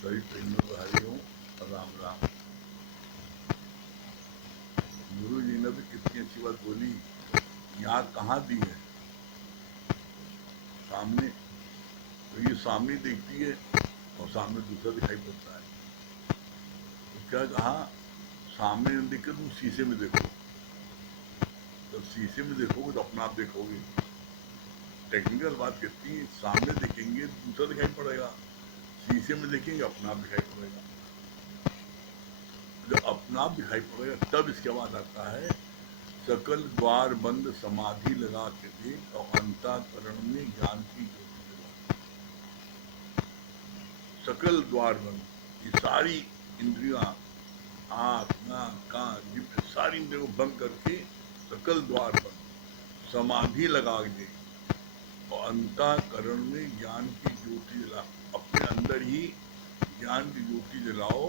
सभी प्रेमियों को हरि ओम और राम राम। गुरु जी ने भी कितनी अच्छी बात बोली। यहाँ कहाँ दी है सामने, तो ये सामने देखती है और सामने दूसरा दिखाई पड़ता है। तो क्या कहा, सामने नहीं दिखे तुम शीशे में देखो। जब शीशे में देखोगे तो अपना आप देखोगे। टेक्निकल बात कहती है, सामने देखेंगे दूसरा दिखाई पड़ेगा, शीशे में देखेंगे अपना आप दिखाई पड़ेगा। जब अपना आप दिखाई पड़ेगा तब इसके बाद आता है, सकल द्वार बंद समाधि लगा के देख और अंतःकरण में ज्ञान की ज्योति जला। सकल द्वार बंद, ये सारी इंद्रियां, आंख नाक कान जितने सारी इंद्रियों को बंद करके सकल द्वार बंद समाधि लगा दे और अंतःकरण में ज्ञान की ज्योति जला। अपने अंदर ही ज्ञान की ज्योति जलाओ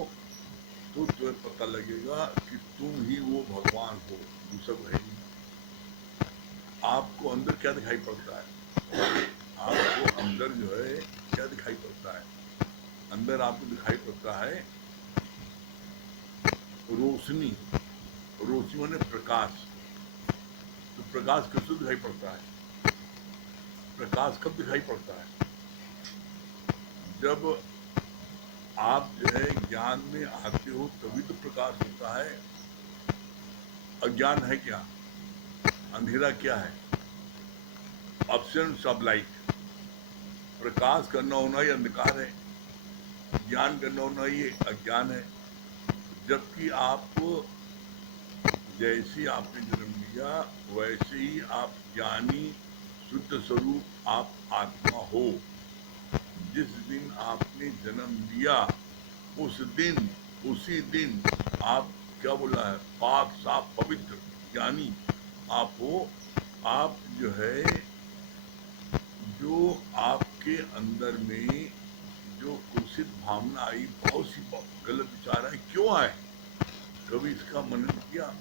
तो तुम्हें पता लगेगा कि तुम ही वो भगवान हो, दूसरा है नहीं। आपको अंदर क्या दिखाई पड़ता है? आपको अंदर जो है क्या दिखाई पड़ता है? अंदर आपको दिखाई पड़ता है रोशनी। रोशनी माने प्रकाश। तो प्रकाश किसको दिखाई पड़ता है? प्रकाश कब दिखाई पड़ता है? जब आप जो है ज्ञान में आते हो तभी तो प्रकाश होता है। अज्ञान है क्या? अंधेरा क्या है? Absence of light. प्रकाश करना होना ही अंधकार है, ज्ञान करना होना ही अज्ञान है। जबकि आप जैसे आपने जन्म लिया वैसे ही आप ज्ञानी शुद्ध स्वरूप आप आत्मा हो। जिस दिन आपने जन्म लिया उस दिन, उसी दिन आप क्या बोला है, पाक साफ पवित्र ज्ञानी आप हो। आप जो है, जो आपके अंदर में जो कुत्सित भावना आई, बहुत सी गलत विचार आए, क्यों आए? कभी इसका मनन किया?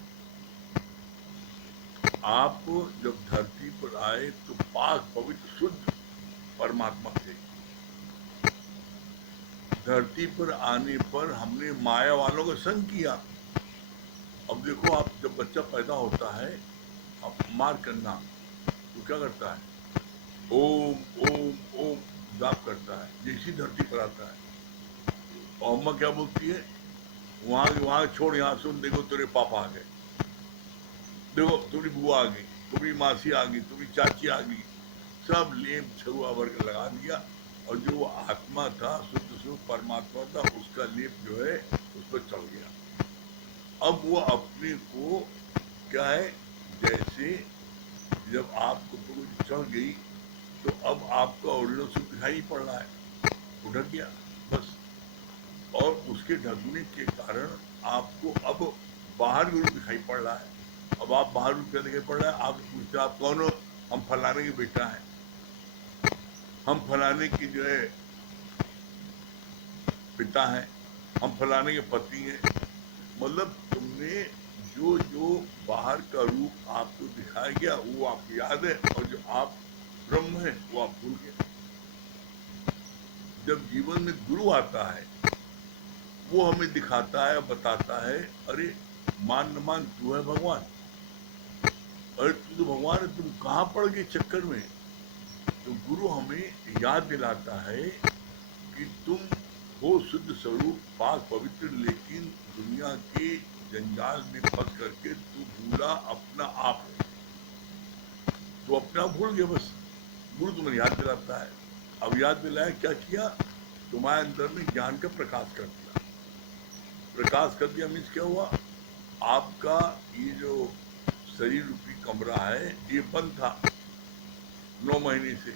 आप जब धरती पर आए तो पाक पवित्र शुद्ध परमात्मा थे। धरती पर आने पर हमने माया वालों का संग किया। अब देखो, आप जब बच्चा पैदा होता है, आप मार करना तो क्या करता है? ओम ओम ओम जाप करता है। जैसी धरती पर आता है और अम्मा क्या बोलती है, वहां छोड़, यहाँ सुन, देखो तेरे पापा आ गए, देखो तुम्हारी बुआ आ गई, तुम्हारी मासी आ गई, तुम्हारी चाची आ गई। सब लेप छुआ भर के लगा दिया और जो आत्मा था, शुद्ध स्वरूप परमात्मा था, उसका लेप जो है उस पर चढ़ गया। अब वो अपने को क्या है, जैसे जब आपको तो चढ़ गई तो अब आपका ओरिजिनल स्वरूप दिखाई नहीं पड़ रहा है, वो ढक गया बस। और उसके ढकने के कारण आपको अब बाहर भी रूप दिखाई पड़ रहा है। अब आप बाहर रूप क्या दिखाई पड़ रहा है? आप पूछते आप कौन हो? हम फलाने के बेटा हैं, हम फलाने की जो है पिता हैं, हम फलाने के पति हैं। मतलब तुमने जो जो बाहर का रूप आपको दिखाया गया वो आपको याद है, और जो आप ब्रह्म है वो आप भूल गए। जब जीवन में गुरु आता है वो हमें दिखाता है, बताता है, अरे मान न मान तू है भगवान, अरे तू तो भगवान है, तुम कहाँ पड़ गए चक्कर में। तो गुरु हमें याद दिलाता है कि तुम हो शुद्ध स्वरूप पाक पवित्र, लेकिन दुनिया के जंजाल में फंस करके तू भूला अपना आप। तो अपना आप भूल गया बस। गुरु तुम्हें याद दिलाता है। अब याद दिलाया, क्या किया? तुम्हारे अंदर में ज्ञान का प्रकाश कर दिया। प्रकाश कर दिया मीन्स क्या हुआ? आपका ये जो शरीर रूपी कमरा है ये बंद था 9 महीने से।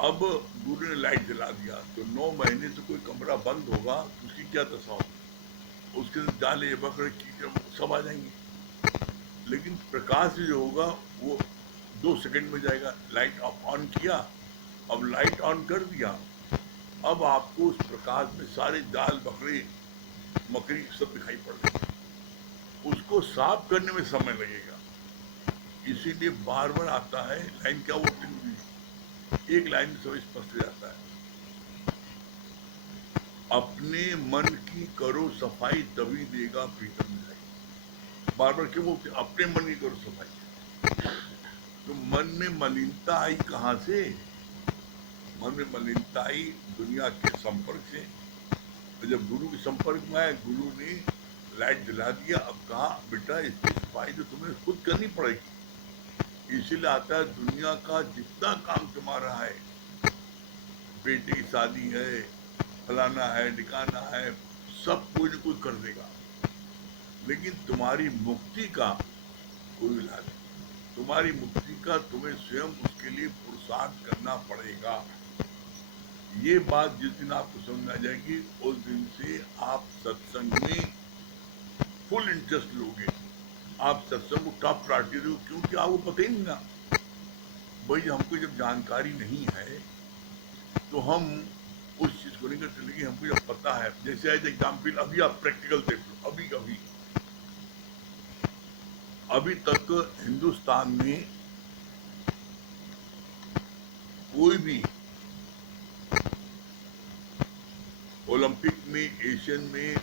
अब गुरु ने लाइट जला दिया तो 9 महीने से कोई कमरा बंद होगा तो उसकी क्या दशा होगी? उसके अंदर जाले बकरे कीड़े सब आ जाएंगे। लेकिन प्रकाश जो होगा वो 2 सेकंड में जाएगा। लाइट ऑन किया, अब लाइट ऑन कर दिया, अब आपको उस प्रकाश में सारे जाल बकरे मकड़ी सब दिखाई पड़ रहे। उसको साफ करने में समय लगेगा, इसीलिए बार बार आता है। लाइन क्या बोलती है, एक लाइन में सब स्पष्ट हो जाता है। अपने मन की करो सफाई तभी देगा प्रीतम मिलाई। बार बार क्यों बोलते अपने मन की करो सफाई? तो मन में मलिनता आई कहाँ से? मन में मलिनता आई दुनिया के संपर्क से। तो जब गुरु के संपर्क में आए, गुरु ने लाइट जला दिया। अब कहा बेटा इसकी सफाई तो तुम्हें खुद करनी पड़ेगी। इसीलिए आता है दुनिया का जितना काम तुम्हारा है, बेटे की शादी है, फलाना है, ठिकाना है, सब कोई न कोई कर देगा, लेकिन तुम्हारी मुक्ति का कोई इलाज नहीं। तुम्हारी मुक्ति का तुम्हें स्वयं उसके लिए पुरुषार्थ करना पड़ेगा। ये बात जिस दिन आपको समझ में आ जाएगी, उस दिन से आप सत्संग में फुल इंटरेस्ट लोगे। आप सत्संग को टॉप प्रायोरिटी दो, क्योंकि आपको पता ही नहीं ना भाई, हमको जब जानकारी नहीं है तो हम उस चीज को नहीं करते। लेकिन हमको जब पता है, जैसे एज एग्जाम्पल अभी आप प्रैक्टिकल देख लो। अभी तक हिंदुस्तान में कोई भी ओलंपिक में, एशियन में,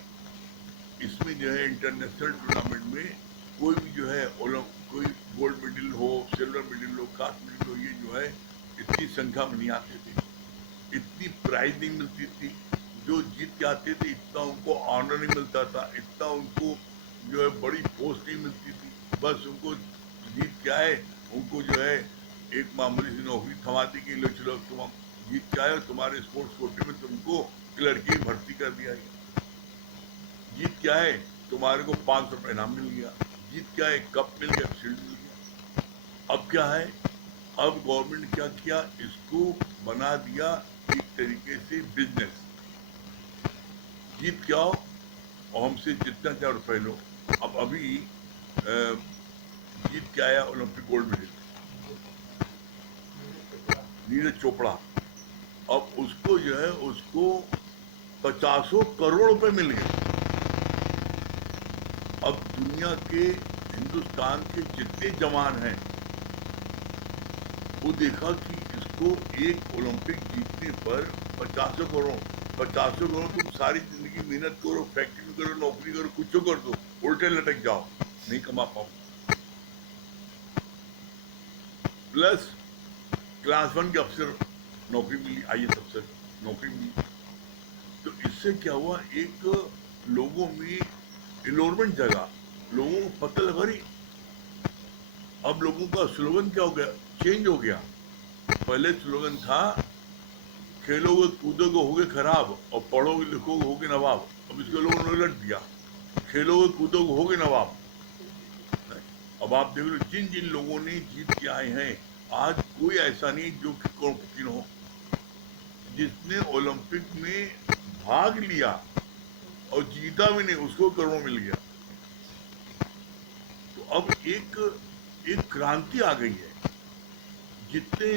इसमें जो है इंटरनेशनल टूर्नामेंट में कोई भी जो है कोई गोल्ड मेडल हो, सिल्वर मेडल हो, कास्ट मेडल हो, ये जो है इतनी संख्या में नहीं आते थे, इतनी प्राइज नहीं मिलती थी। जो जीत के आते थे इतना उनको ऑनर नहीं मिलता था, इतना उनको जो है बड़ी पोस्ट नहीं मिलती थी। बस उनको जीत के आए, उनको जो है एक मामूली सी नौकरी थमा दी कि लो चलो तुम जीत के आए, तुम्हारे स्पोर्ट्स कोटे में तुमको लड़की भर्ती कर दिया गया। जीत क्या है, तुम्हारे को 500 रुपये इनाम मिल गया। जीत क्या है, कप मिल गया, शील्ड मिल गया। अब क्या है, अब गवर्नमेंट ने क्या किया, इसको बना दिया एक तरीके से बिजनेस। जीत क्या हो और हमसे जितना चाहे रुपए लो। अब अभी जीत क्या आया Olympic gold medal, Neeraj Chopra. अब उसको जो है उसको 50 करोड़ रुपए मिल गए। अब दुनिया के, हिंदुस्तान के जितने जवान हैं वो देखा कि इसको एक ओलंपिक जीतने पर 50 करोड़ तुम सारी जिंदगी मेहनत करो, फैक्ट्री करो, नौकरी करो, कुछ कर दो, उल्टे लटक जाओ, नहीं कमा पाओ। प्लस क्लास 1 के अफसर नौकरी मिली, IAS अफसर नौकरी मिली। तो इससे क्या हुआ, एक लोगों में इनरोलमेंट जगा, लोगों को पता लगा रही। अब लोगों का स्लोगन क्या हो गया, चेंज हो गया। पहले स्लोगन था खेलोगे कूदोगे होगे खराब और पढ़ोगे लिखोगे होगे नवाब। अब इसके लोगों ने उलट दिया, खेलोगे कूदोगे होगे नवाब। अब आप देख लो जिन जिन लोगों ने जीत के आए हैं, आज कोई ऐसा नहीं जो कि करोड़पति हो, जिसने ओलंपिक में भाग लिया और जीता भी नहीं, उसको करोड़ मिल गया। तो अब एक क्रांति आ गई है। जितने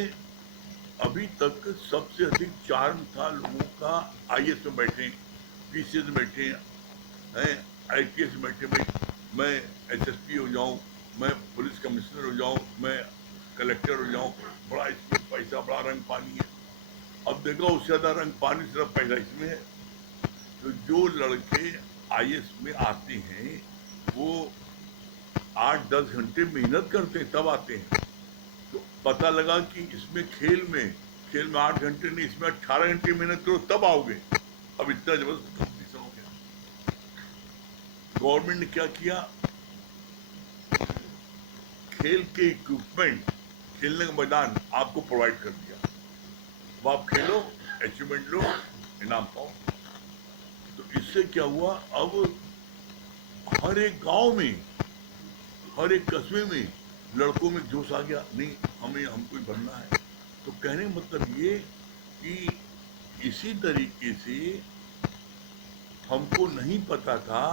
अभी तक सबसे अधिक चार्म था लोगों का, IAS में बैठे, PCS में बैठे हैं, IPS में बैठे, मैं SSP हो जाऊं, मैं पुलिस कमिश्नर हो जाऊं, मैं कलेक्टर हो जाऊं, बड़ा इसमें पैसा, बड़ा रंग पानी है। अब देखो उससे ज्यादा रंग पानी सिर्फ पैसा इसमें है। तो जो लड़के IAS में आते हैं वो 8-10 घंटे मेहनत करते हैं तब आते हैं। तो पता लगा कि इसमें खेल में 8 घंटे नहीं, इसमें 18 घंटे मेहनत करो तब आओगे। अब इतना जबरदस्त कंपटीशन हो गया। गवर्नमेंट ने क्या किया, खेल के इक्विपमेंट, खेलने का मैदान आपको प्रोवाइड कर दिया। अब आप खेलो, अचीवमेंट लो, इनाम पाओ। तो इससे क्या हुआ, अब हर एक गांव में, हर एक कस्बे में लड़कों में जोश आ गया, नहीं हमको ही बनना है। तो कहने का मतलब ये कि इसी तरीके से हमको नहीं पता था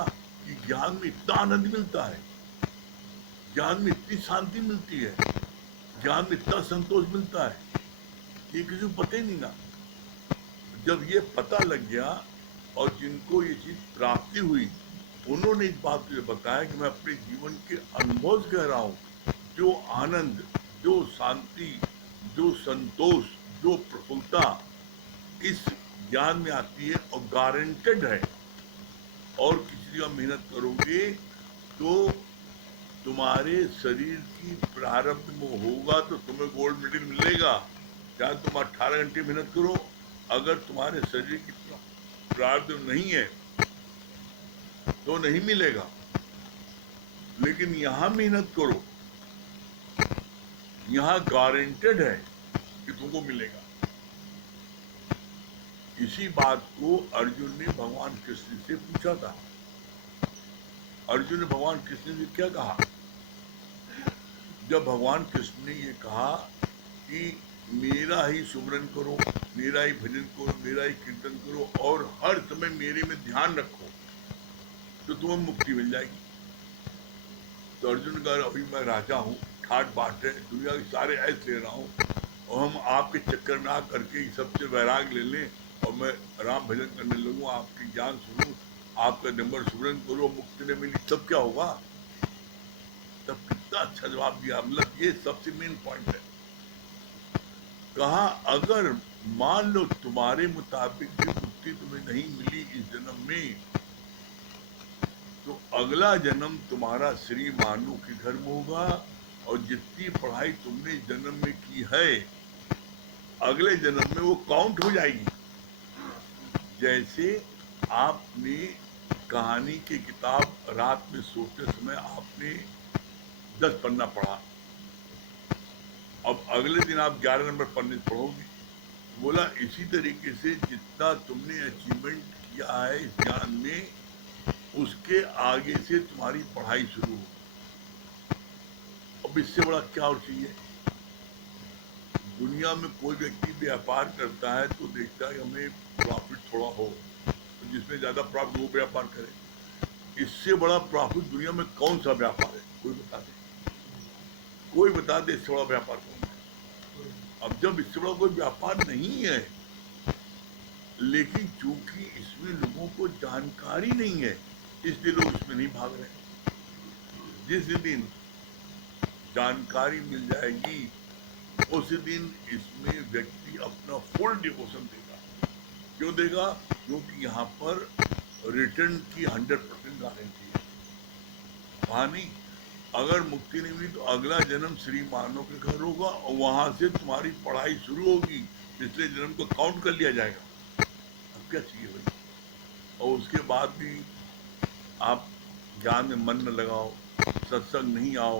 कि ज्ञान में इतना आनंद मिलता है, ज्ञान में इतनी शांति मिलती है, ज्ञान में इतना संतोष मिलता है, ये किसी को पता ही नहीं ना। जब ये पता लग गया और जिनको ये चीज प्राप्ति हुई, उन्होंने इस बात को बताया कि मैं अपने जीवन के अनुभव से कह रहा हूँ, जो आनंद, जो शांति, जो संतोष, जो प्रफुल्लता इस ज्ञान में आती है और गारंटेड है। और किसी जगह मेहनत करोगे तो तुम्हारे शरीर की प्रारब्ध में होगा तो तुम्हें गोल्ड मेडल मिलेगा। चाहे तुम 18 घंटे मेहनत करो, अगर तुम्हारे शरीर की प्रारब्ध नहीं है तो नहीं मिलेगा। लेकिन यहां मेहनत करो, यहां गारंटेड है कि तुमको मिलेगा। इसी बात को अर्जुन ने भगवान कृष्ण से पूछा था। अर्जुन ने भगवान कृष्ण से क्या कहा? जब भगवान कृष्ण ने ये कहा कि मेरा ही सुमरन करो, मेरा ही भजन करो, मेरा ही कीर्तन करो और हर समय मेरे में ध्यान रखो, तो तुम्हें मुक्ति मिल जाएगी। तो अर्जुन कहा, अभी मैं राजा हूँ, ठाट बाट है, दुनिया के सारे ऐसे ले रहा हूँ और हम आपके चक्कर में आ करके सबसे वैराग ले लें और मैं राम भजन करने लगूँ, आपकी ज्ञान सुनूं, आपका नंबर सुमरन करो, मुक्ति न मिली, तब क्या होगा? तब कितना अच्छा जवाब दिया। मतलब ये सबसे मेन पॉइंट है। कहा अगर मान लो तुम्हारे मुताबिक भी मुक्ति तुम्हें नहीं मिली इस जन्म में, तो अगला जन्म तुम्हारा श्री मानू के घर में होगा और जितनी पढ़ाई तुमने इस जन्म में की है अगले जन्म में वो काउंट हो जाएगी। जैसे आपने कहानी की किताब रात में सोते समय आपने 10 पन्ना पढ़ा, अब अगले दिन आप 11 नंबर पन्ने पढ़ोगे। बोला इसी तरीके से जितना तुमने अचीवमेंट किया है इस ज्ञान में, उसके आगे से तुम्हारी पढ़ाई शुरू हो। अब इससे बड़ा क्या और चाहिए? दुनिया में कोई व्यक्ति व्यापार करता है तो देखता है हमें प्रॉफिट थोड़ा हो, तो जिसमें ज्यादा प्रॉफिट वो व्यापार करे। इससे बड़ा प्रॉफिट दुनिया में कौन सा व्यापार है? कोई बता दे, कोई बता दे इससे बड़ा व्यापार कौन है? अब जब इससे बड़ा कोई व्यापार नहीं है, लेकिन चूंकि इसमें लोगों को जानकारी नहीं है इसलिए लोग इसमें नहीं भाग रहे। जिस दिन जानकारी मिल जाएगी उस दिन इसमें व्यक्ति अपना फुल डिवोशन देगा। क्यों देगा? क्योंकि यहाँ पर रिटर्न की 100% गारंटी है। वहां नहीं, अगर मुक्ति नहीं हुई तो अगला जन्म श्री मानव के घर होगा और वहां से तुम्हारी पढ़ाई शुरू होगी, पिछले जन्म को काउंट कर लिया जाएगा। अब क्या चाहिए भाई? और उसके बाद भी आप ज्ञान में मन न लगाओ, सत्संग नहीं आओ,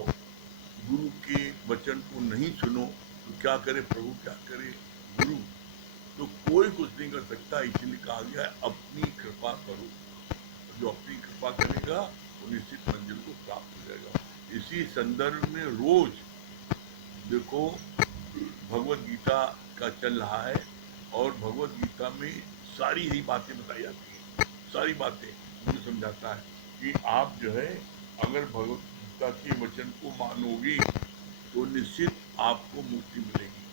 गुरु के वचन को नहीं सुनो, तो क्या करे प्रभु, क्या करे गुरु? तो कोई कुछ नहीं कर सकता। इसलिए कहा गया है अपनी कृपा करो। जो अपनी कृपा करेगा वो निश्चित मंजिल को प्राप्त हो जाएगा। इसी संदर्भ में रोज देखो भगवत गीता का चल रहा है और भगवत गीता में सारी यही बातें बताई जाती हैं। सारी बातें मुझे समझाता है कि आप जो है अगर भगवत गीता के वचन को मानोगे तो निश्चित आपको मुक्ति मिलेगी।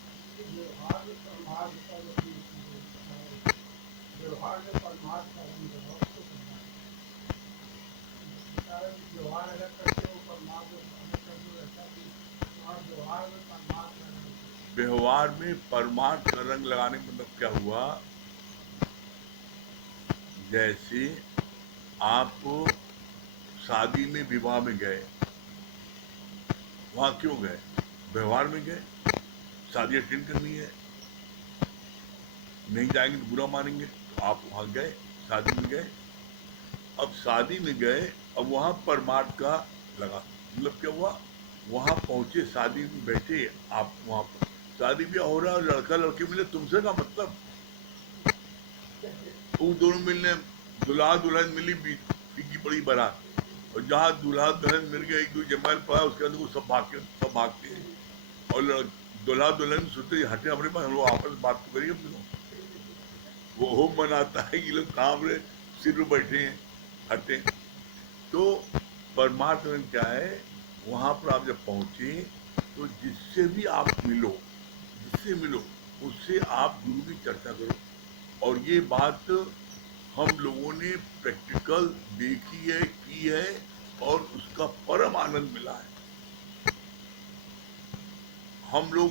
व्यवहार में परमार्थ का रंग लगाने का मतलब क्या हुआ? जैसे आप शादी में विवाह में गए, वहां क्यों गए? व्यवहार में गए, शादी अटेंड करनी है, नहीं जाएंगे तो बुरा मानेंगे, तो आप वहां गए, शादी में गए। अब शादी में गए, अब वहां परमार्थ का लगा, मतलब क्या हुआ? वहां पहुंचे, शादी में बैठे, आप वहां पर शादी भी हो रहा है और लड़का लड़की मिले, तुमसे का मतलब वो दोनों मिलने, दुल्हा दुल्हन मिली, की बड़ी बारात, और जहाँ दुल्हा दुल्हन मिल गए, एक दो जमाल पड़ा, उसके अंदर सब भागते हैं और दुल्हा दुल्हन सोचते हटे अपने पास, हम लोग आपस में बात तो करिए अपने लोग। वो मनाता है कि लोग कहाँ अपने सिर पर बैठे हैं, हटे। तो परमार्थ में क्या है? वहां पर आप जब पहुंचे तो जिससे भी आप मिलो, जिससे मिलो उससे आप गुरु की चर्चा करो। और ये बात हम लोगों ने प्रैक्टिकल देखी है, की है और उसका परम आनंद मिला है। हम लोग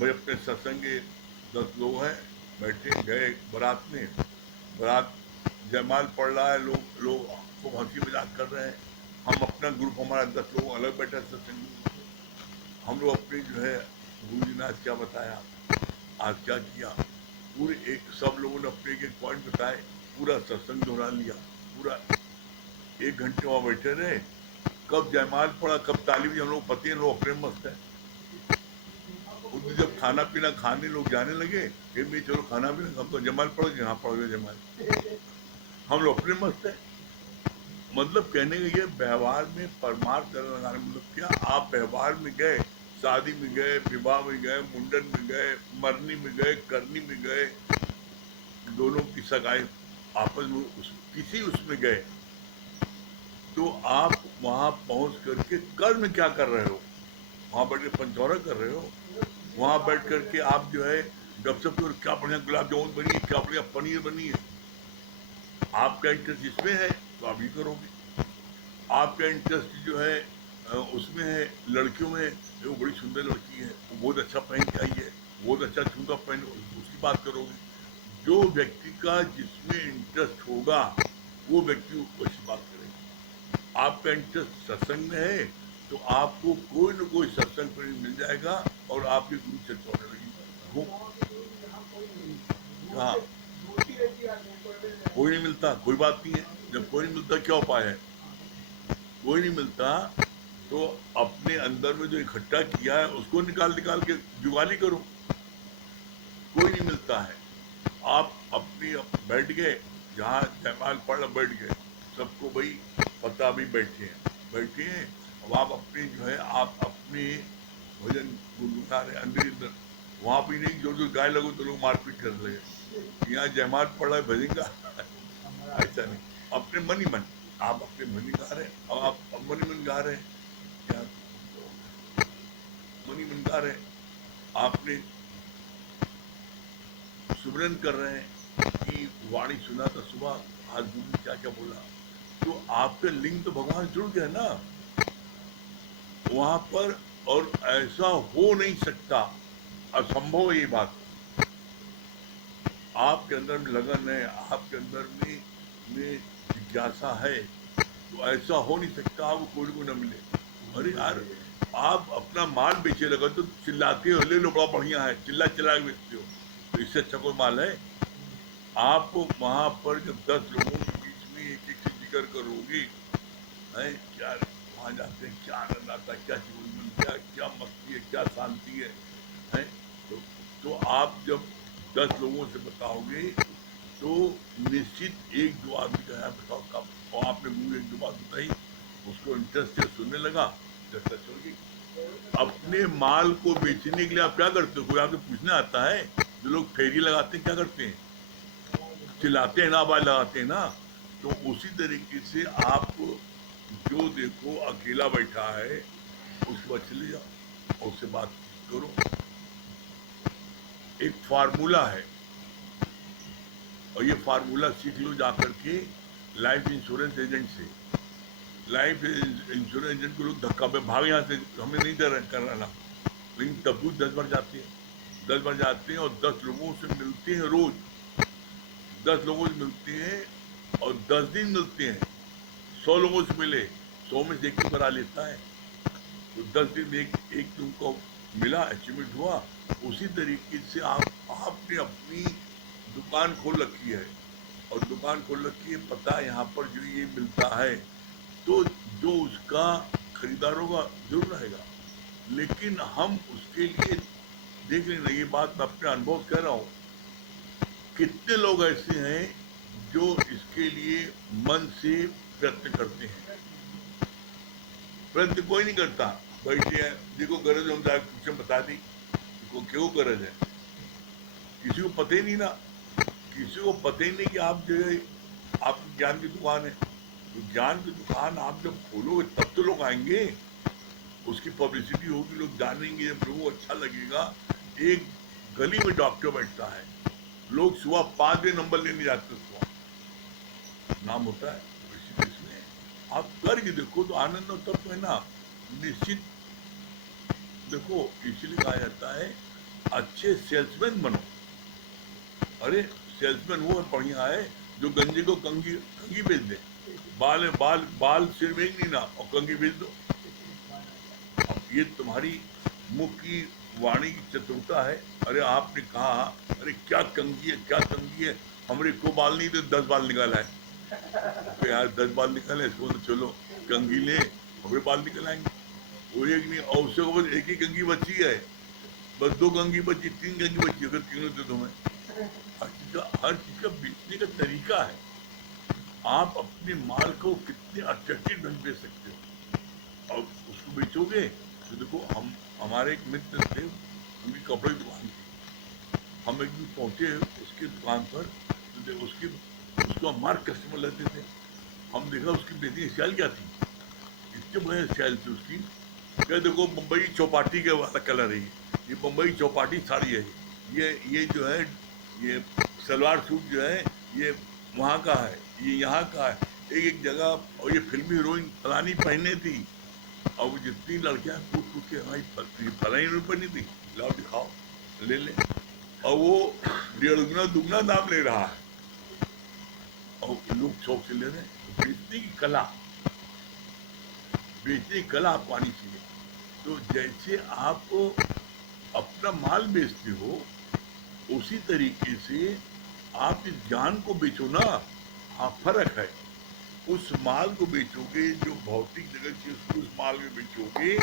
भाई अपने सत्संग के 10 लोग हैं, बैठे गए बारात में, बारात जयमाल पड़ रहा है, लोग लोग खूब हंसी मजाक कर रहे हैं। हम अपना ग्रुप, हमारा 10 लोग अलग बैठा सत्संग में। हम लोग अपनी जो है, गुरु जी ने आज क्या बताया, आज क्या किया, पूरे एक सब लोगों ने अपने एक एक पॉइंट बताए, पूरा सत्संग दोहरा लिया। पूरा 1 घंटे वहां बैठे रहे। कब जयमाल पड़ा, कब ताली बजी, हम लोग पति हैं, लोग अपने में मस्त है। उनमें जब खाना पीना खाने लोग जाने लगे, फिर भी चलो खाना पीना, हम तो जयमाल पड़ गए, हाँ पड़ गए जयमाल, हम लोग अपने मस्त है। मतलब कहने का ये, व्यवहार में परमार्थ लगाने, मतलब क्या, आप व्यवहार में गए, शादी में गए, विवाह में गए, मुंडन में गए, मरनी में गए, करनी में गए, दोनों की सगाई आपस में किसी उसमें गए, तो आप वहां पहुंच करके कर्म क्या कर रहे हो? वहां बैठ के पंचौरा कर रहे हो? वहां बैठ करके आप जो है गपशप, क्या बढ़िया गुलाब जामुन बनी है, क्या बढ़िया पनीर बनी है, आपका इंटरेस्ट इसमें है तो आप ये करोगे। आपका इंटरेस्ट जो है उसमें है, लड़कियों में, वो बड़ी सुंदर लड़की है, वो बहुत अच्छा पहन के आई है, बहुत अच्छा झुमका पहन, उसकी बात करोगे। जो व्यक्ति का जिसमें इंटरेस्ट होगा, वो व्यक्ति वैसी बात करेगा। आपका इंटरेस्ट सत्संग में है, तो आपको कोई न कोई सत्संग पर मिल जाएगा और आपकी गुरु चर्चा होने लगेगी। हाँ, कोई नहीं मिलता, कोई बात नहीं है। जब कोई नहीं मिलता, क्या उपाय है? कोई नहीं मिलता तो अपने अंदर में जो इकट्ठा किया है उसको निकाल निकाल के जुगाली करो। कोई नहीं मिलता है। आप अपनी बैठ गए, जहाँ जयमाल पढ़ बैठ गए, सबको भाई पता, भी बैठे हैं। अब आप अपनी जो है, आप अपने भजन गुनगुना रहे अंदर ही अंदर, वहां भी नहीं, जो जो गाय लगो तो लोग मारपीट करने लगे। यहाँ जयमाल पढ़ रहा है भजन का ऐसा नहीं, अपने मन ही मन आप अपने मन ही गा रहे हैं। अब आप मन ही मन गा रहे हैं, क्या मन ही मन गा रहे हैं, आपने सुमरन कर रहे हैं कि वाणी सुना था सुबह, आज गुरु ने क्या क्या बोला, तो आपके लिंग तो भगवान जुड़ गए ना वहां पर। और ऐसा हो नहीं सकता, असंभव है ये बात। आपके अंदर में लगन है, आपके अंदर में जिज्ञासा है, तो ऐसा हो नहीं सकता आपको कोई को न मिले। अरे यार, आप अपना माल बेचे लगे तो चिल्लाते हो, ले लो बड़ा बढ़िया है, चिल्ला चिल्ला के बेचते हो, तो इससे अच्छा कोई माल है? आप वहां पर जब 10 लोगों के बीच में एक एक से जिक्र करोगे, है क्या, वहां जाते हैं क्या आनंद आता है, क्या जीवन मिलता है, क्या मस्ती है, क्या शांति है? तो, तो आप जब 10 लोगों से बताओगे, तो निश्चित एक दो आदमी का है, बताओ कब, और आपने मुझे एक दो बात बताई, उसको इंटरेस्ट से सुनने लगा, चर्चा चल गई। अपने माल को बेचने के लिए आप क्या करते हो? कोई आपसे पूछने आता है? जो लोग फेरी लगाते हैं क्या करते हैं? चिल्लाते हैं ना, आवाज लगाते हैं ना। तो उसी तरीके से आप जो देखो अकेला बैठा है, उसके बाद चले जाओ और उससे बात करो। एक फार्मूला है, और ये फार्मूला सीख लो जाकर के लाइफ इंश्योरेंस एजेंट से। लाइफ इंश्योरेंस एजेंट को लोग धक्का में भाग, यहाँ से हमें नहीं कर रहा ना, लेकिन तब भी 10 बार जाते हैं, 10 बार जाते हैं और 10 लोगों से मिलते हैं रोज। 10 लोगों से मिलते हैं और 10 दिन मिलते हैं। 100 लोगों से मिले, 100 में से एक ही करा लेता है, तो 10 दिन एक तुमको मिला, अचीवमेंट हुआ। उसी तरीके से आपने अपनी दुकान खोल रखी है, और दुकान खोल रखी है, पता है यहाँ पर जो ये मिलता है, तो जो उसका खरीदार होगा जरूर रहेगा। लेकिन हम उसके लिए देख लेना, ये बात मैं अपने अनुभव से कह रहा हूँ, कितने लोग ऐसे हैं जो इसके लिए मन से प्रयत्न करते हैं। प्रयत्न कोई नहीं करता, बैठे हैं, देखो गरज हम जाए पूछे बता दी को क्यों गरज है, किसी को पता ही नहीं ना, किसी को पता ही नहीं कि आप जो है, आपकी ज्ञान की दुकान है। तो ज्ञान की दुकान आप जब खोलोगे तब तो लोग आएंगे, उसकी पब्लिसिटी होगी, लोग जानेंगे, जब लोगों को अच्छा लगेगा। एक गली में डॉक्टर बैठता है, लोग सुबह 5 बजे नंबर लेने जाते हैं, सुबह नाम होता है। तो इसमें आप करके देखो तो आनंद और तत्व है ना, निश्चित। देखो, इसलिए कहा जाता है अच्छे सेल्समैन बनो, अरे सेल्समैन वो बढ़िया है जो गंजे को कंगी कंगी बेच दे। बाल बाल बाल सिर में ही नहीं ना, और कंगी बेच दो। अब ये तुम्हारी मुख की वाणी की चतुरता है। अरे आपने कहा, अरे क्या कंगी है, क्या कंगी है, हमारे को बाल नहीं तो 10 बाल निकाला है। तो यार 10 बाल निकाले, इसको तो चलो कंगी ले, हमारे बाल निकल आएंगे। वो एक नहीं, और उससे को बस एक ही कंगी बची है, बस 2 कंगी बची, 3 कंगी बची, अगर तीनों दे दो मैं। हर चीज का बेचने का तरीका है। आप अपने माल को कितने अट्रैक्टिव ढंग बेच सकते हो, और उसको बेचोगे तो देखो, हमारे एक मित्र थे, उनकी कपड़े की दुकान थी। हम एक दिन पहुंचे उसकी दुकान पर, तो उसको हमारे कस्टमर लेते थे। हम देखा उसकी बेसिक स्टाइल क्या थी, इतने बड़े स्टाइल थी उसकी। क्या देखो, मुंबई चौपाटी के वाला कलर है ये मुंबई चौपाटी साड़ी है। ये जो है, ये सलवार सूट जो है, ये वहाँ का है, ये यहाँ का है, एक एक जगह। और ये फिल्मी हीरोइन फलानी पहने थी। और वो जितनी लड़कियां कूद कूद के भाई फलानी हीरोइन पहनी थी, लाओ दिखाओ, ले ले। और वो 1.5 गुना 2 गुना दाम ले रहा है, और लोग शौक से ले रहे हैं। तो बेचने की कला आपको आनी चाहिए। तो जैसे आप अपना माल बेचते हो, उसी तरीके से आप इस ज्ञान को बेचो ना। हाँ, फर्क है। उस माल को बेचोगे जो भौतिक जगत की, उस माल में बेचोगे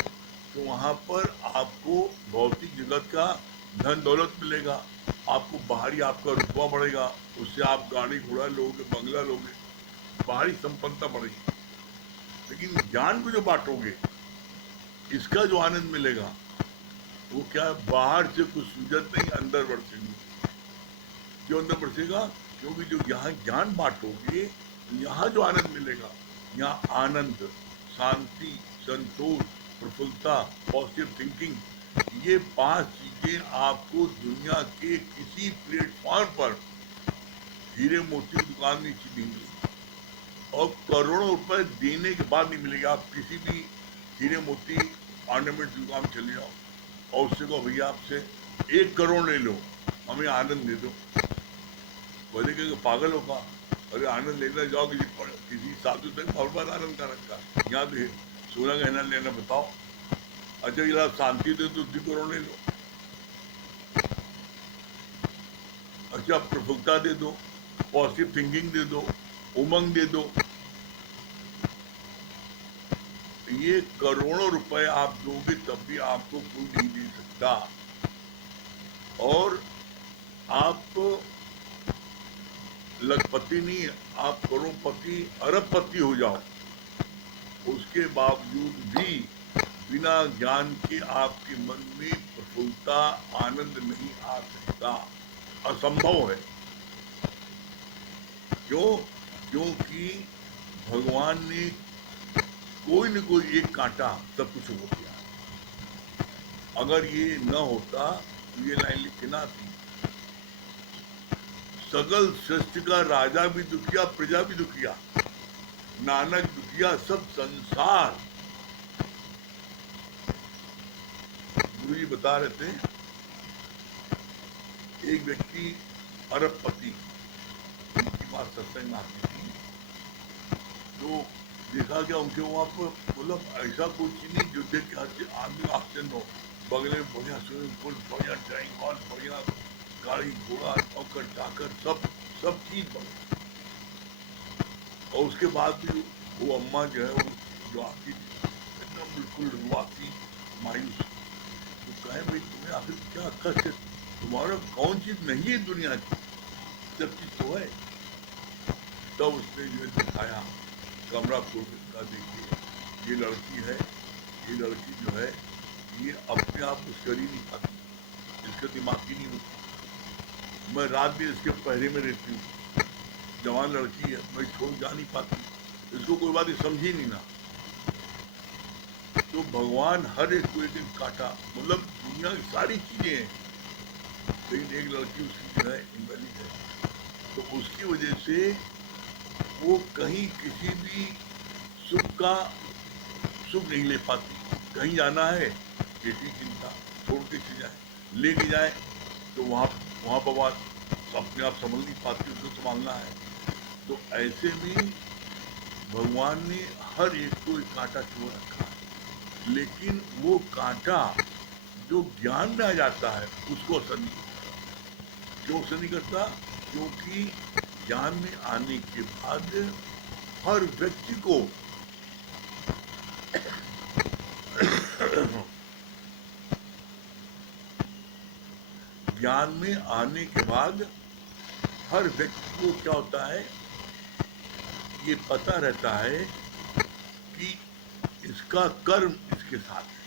तो वहां पर आपको भौतिक जगत का धन दौलत मिलेगा, आपको बाहरी आपका रुतबा बढ़ेगा, उससे आप गाड़ी घोड़ा लोगे, बंगला लोगे, बाहरी संपन्नता बढ़ेगी। लेकिन ज्ञान को जो बांटोगे, इसका जो आनंद मिलेगा, वो क्या है, बाहर से कुछ सूझत नहीं, अंदर बरसेंगे। क्यों अंदर बरसेगा? क्योंकि जो यहाँ ज्ञान बांटोगे, यहाँ जो आनंद मिलेगा, यहाँ आनंद, शांति, संतोष, प्रफुल्लता, पॉजिटिव थिंकिंग, ये 5 चीजें आपको दुनिया के किसी प्लेटफॉर्म पर हीरे मोती की दुकान में नहीं मिलेगी, और करोड़ों रुपए देने के बाद नहीं मिलेगी। आप किसी भी हीरे मोती ऑर्नामेंट की दुकान चले जाओ, और उससे कहो भैया आपसे 1 करोड़ ले लो, हमें आनंद दे दो। बोले कि पागल होगा, अरे आनंद लेना जाओ किसी साधु से, और बार आनंद का रखा यहाँ तो सोना गहना लेना, बताओ। अच्छा ये आप शांति दे दो, 2 करोड़ ले लो। अच्छा प्रफुल्लता दे दो, पॉजिटिव थिंकिंग दे दो, उमंग दे दो, ये करोड़ों रुपए आप दोगे तब भी आपको कोई नहीं दे सकता। और आप लखपति नहीं, आप करोड़पति अरबपति हो जाओ, उसके बावजूद भी बिना ज्ञान के आपके मन में प्रफुल्लता, आनंद नहीं आ सकता, असंभव है। क्यों? क्योंकि भगवान ने कोई न कोई एक कांटा सब कुछ हो गया। अगर ये न होता तो ये लाइन लिख के ना आती, सगल सृष्टि का राजा भी दुखिया, प्रजा भी दुखिया, नानक दुखिया सब संसार। गुरु जी बता रहे थे, एक व्यक्ति अरबपति, उनकी बात सत्संग में आती थी, तो देखा गया उनके वहां पर, मतलब ऐसा कोई चीज नहीं जो देख के आदमी आश्चर्य हो। बगले में बढ़िया स्विमिंग पूल, बढ़िया ड्राइंग हॉल, बढ़िया गाड़ी घोड़ा, नौकर चाकर, सब सब चीज बढ़िया। और उसके बाद भी वो अम्मा जो है, वो जो आती थी, एकदम बिल्कुल रुआसी, मायूस। तो कहे भाई तुम्हें आखिर क्या कष्ट है, तुम्हारा कौन चीज नहीं है दुनिया की, सब चीज तो है। तब उसने जो है दिखाया, कमरा खोल का, देखिए ये लड़की है, ये लड़की जो है, ये अपने आप कुछ कर ही नहीं पाती, इसका दिमाग ही नहीं होता। मैं रात भी इसके पहरे में रहती हूँ, जवान लड़की है, मैं छोड़ जा नहीं पाती, इसको कोई बात समझ ही नहीं ना। तो भगवान हर एक को एक दिन काटा, मतलब दुनिया की सारी चीजें हैं, लेकिन एक लड़की उसकी जो है इनवैलिड है, तो उसकी वजह से वो कहीं किसी भी सुख नहीं ले पाती। कहीं जाना है, बेटी चिंता, छोड़ के जाए, लेके जाए तो वहाँ वहाँ बवाल, अपने आप संभल नहीं पाती, उसको संभालना है। तो ऐसे में भगवान ने हर एक को एक कांटा चुन रखा है, लेकिन वो कांटा जो ज्ञान में आ जाता है उसको असर नहीं करता। क्यों असर नहीं करता? क्योंकि ज्ञान में आने के बाद हर व्यक्ति को ज्ञान में आने के बाद हर व्यक्ति को क्या होता है, ये पता रहता है कि इसका कर्म इसके साथ है।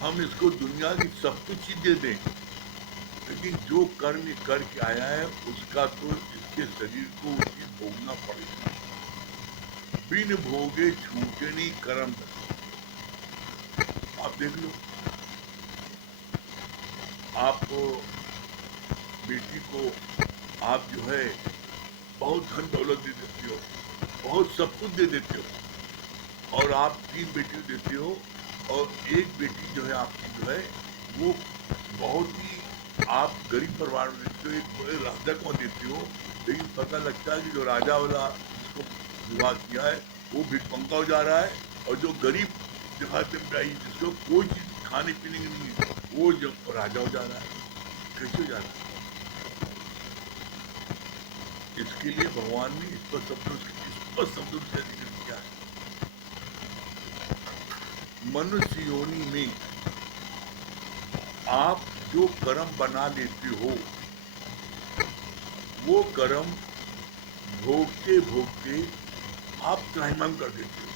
हम इसको दुनिया की सब कुछ चीज दे दें, लेकिन जो कर्म ये करके आया है उसका तो इसके शरीर को उसी भोगना पड़ेगा। बिन भोगे छूटे नहीं कर्म। आप देख लो, आप बेटी को आप जो है बहुत धन दौलत दे देते हो, बहुत सब कुछ दे देते हो, और आप 3 बेटी देते हो, और एक बेटी जो है आपकी जो है वो बहुत ही आप गरीब परिवार में देते हो, एक बड़े राजा को देते हो, लेकिन पता लगता है कि जो राजा वाला जिसको विवाह किया है वो भिखमंगा हो जा रहा है, और जो गरीब देहात में आई जिसको कोई चीज खाने पीने की नहीं है वो जो राजा हो जा रहा है। कैसे हो जा रहा है? इसके लिए भगवान ने स्पष्ट शब्दों से जिक्र किया है। मनुष्य योनि में आप जो कर्म बना लेते हो वो कर्म भोगते भोगते आप त्राहिमाम कर देते हो,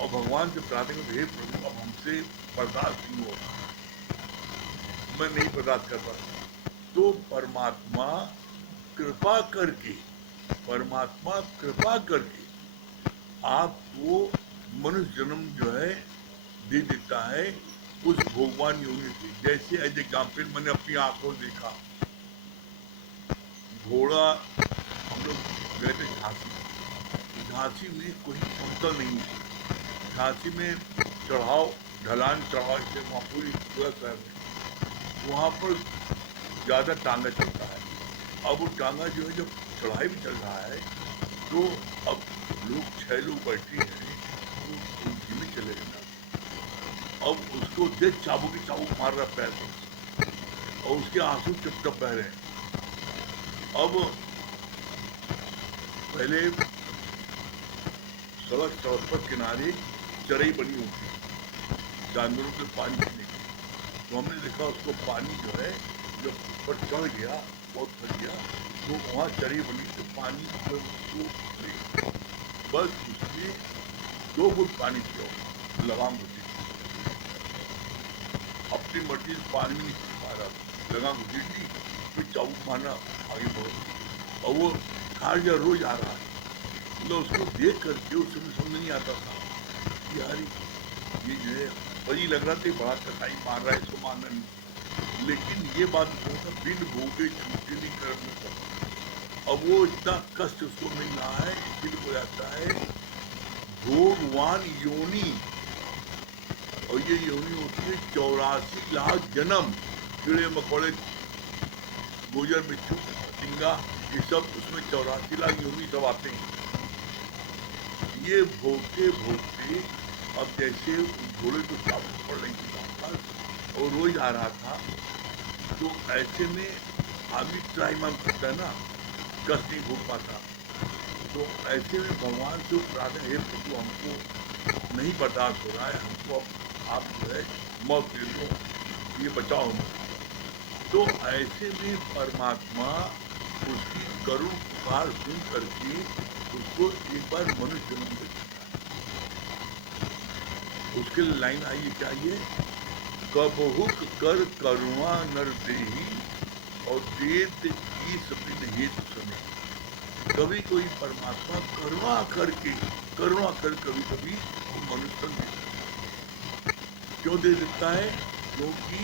और भगवान से प्रार्थना करते, हे प्रभु अब हमसे बर्दाश्त नहीं हो रहा, मैं नहीं बर्दाश्त कर पाता। तो परमात्मा कृपा करके आपको मनुष्य जन्म जो है दे देता है उस भगवान योनि से। जैसे एज एग्जाम्पल मैंने अपनी आंखों देखा, घोड़ा, हम लोग गए थे झांसी में कोई समतल नहीं है, झांसी में चढ़ाव ढलान चढ़ाव से वहाँ पूरा शहर में वहाँ पर ज़्यादा टांगा चलता है। अब वो टांगा जो है जब चढ़ाई भी चल रहा है तो अब लोग 6 लोग बैठे हैं तो धीमे चले ना, अब उसको देख चाबुक मार रहा पैर से, और उसके आंसू टप टप बह रहे हैं। अब पहले सड़क पर किनारे चरई बनी होती है जानवरों के पानी पीने की, तो हमने देखा उसको पानी जो है जब ऊपर चढ़ गया, बहुत भर गया, तो वहाँ चरई बनी तो पानी उसको बस उसमें 2 घूंट पानी पियो लगाम घुटी, अपनी मर्जी से पानी नहीं पी पा रहा, लगाम घुटी थी, फिर चाबुक मारना आगे बढ़ो, और वो खार जा रोज आ रहा है। मतलब उसको देख करके उस समय समझ नहीं आता था कि यार ये जो है वही लग रहा था बड़ा कसाई मार रहा है, इसको मारना नहीं, लेकिन ये बात बिन भोगे छूटे नहीं कर। अब वो इतना कष्ट उसको मिल रहा है, इसलिए हो जाता है भोगवान योनि, और ये योनि होती है 84 लाख जन्म, कीड़े मकोड़े गोजर बिच्छू सिंगा ये सब उसमें 84 लाख योनि सब आते हैं। ये भोगते भोगते अब जैसे घोड़े को चाबुक पड़ रही थी वापस और रोज आ रहा था, तो ऐसे में आदमी त्राहिमाम करता है ना, कष्ट नहीं भोग पाता, तो ऐसे में भगवान से प्रार्थना, हे प्रभु हमको नहीं बर्दाश्त हो रहा है, हमको अब आप जो है मौत दे दो, ये बचाओ हमें। तो ऐसे में परमात्मा उसकी करुण पुकार सुन करके उसको एक बार मनुष्य जन्म दे देता है। उसके लिए लाइन आई है, क्या ये, कबहुक कर करुणा नर देही और देत ईस बिन हेतु सुने। कभी कोई परमात्मा करुणा कर कभी कभी वो मनुष्य दे देता है। क्यों दे देता है? क्योंकि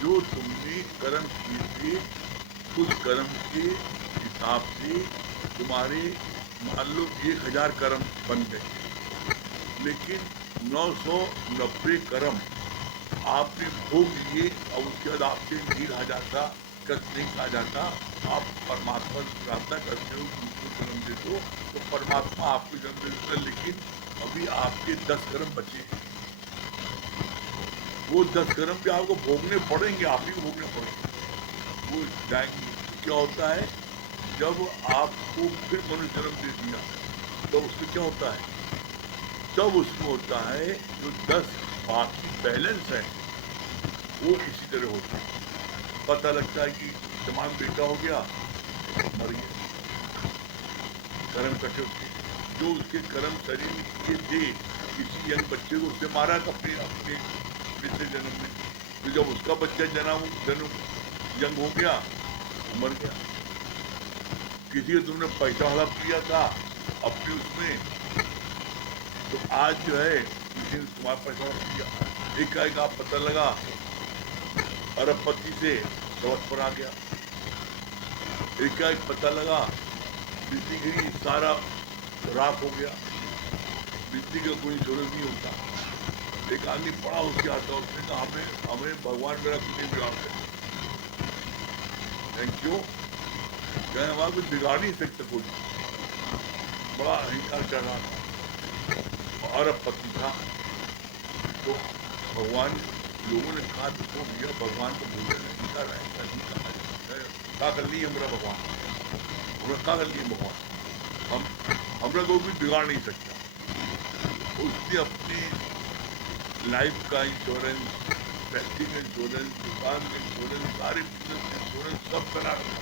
जो तुमने कर्म किए थे उस कर्म के हिसाब से तुम्हारे मान लो 1000 कर्म बन गए, लेकिन 990 कर्म आपने भोग लिए और उसके बाद आपसे नहीं रहा जाता, कष्ट नहीं खा जाता, आप परमात्मा से प्रार्थना करते हो कि उसको जन्म दे दो, तो परमात्मा आपको जन्म दे देता है। लेकिन अभी आपके 10 कर्म बचे हैं, वो 10 कर्म भी आपको भोगने पड़ेंगे, आप ही को भोगने पड़ेंगे, वो जाएंगे। क्या होता है, जब आपको फिर मनुष्य जन्म दे दिया तो उसमें क्या होता है, तब उसमें होता है जो 10 बाकी बैलेंस है वो इसी तरह होता है। पता लगता है कि जवान बेटा हो गया, मर गया, कर्म कटे उसके, जो उसके कर्म शरीर में किए थे, किसी यंग बच्चे को उसने मारा था अपने अपने पिछले जन्म में, तो जब उसका बच्चा जन्म जन्म यंग हो गया, मर गया। किसी को तुमने पैसा हड़प किया था अपने उसमें, तो आज जो है किसी ने तुम्हारा पैसा हड़प किया, एक आप पता लगा अरबपति से सड़क पर आ गया, एक पता लगा बिजली गिरी, सारा राख हो गया, बिजली का कोई इंश्योरेंस नहीं होता। एक आदमी बड़ा होशियार था, उसने कहा हमें हमें भगवान मेरा कुछ नहीं बिगाड़ सकते। थैंक यू, कहने वहां कुछ बिगाड़ नहीं सकते कोई, बड़ा अहंकार कर रहा था, अरबपति था। तो भगवान, लोगों ने कहा देखो भैया भगवान को भूलने नहीं कर रहे हैं, क्या कर लिए हमारा भगवान, हमें क्या कर लिए भगवान, हम हमरा को भी बिगाड़ नहीं सकता। उसने अपनी लाइफ का इंश्योरेंस, फैक्ट्री का इंश्योरेंस, दुकान का इंश्योरेंस, सारे बिजनेस का इंश्योरेंस सब करा रखा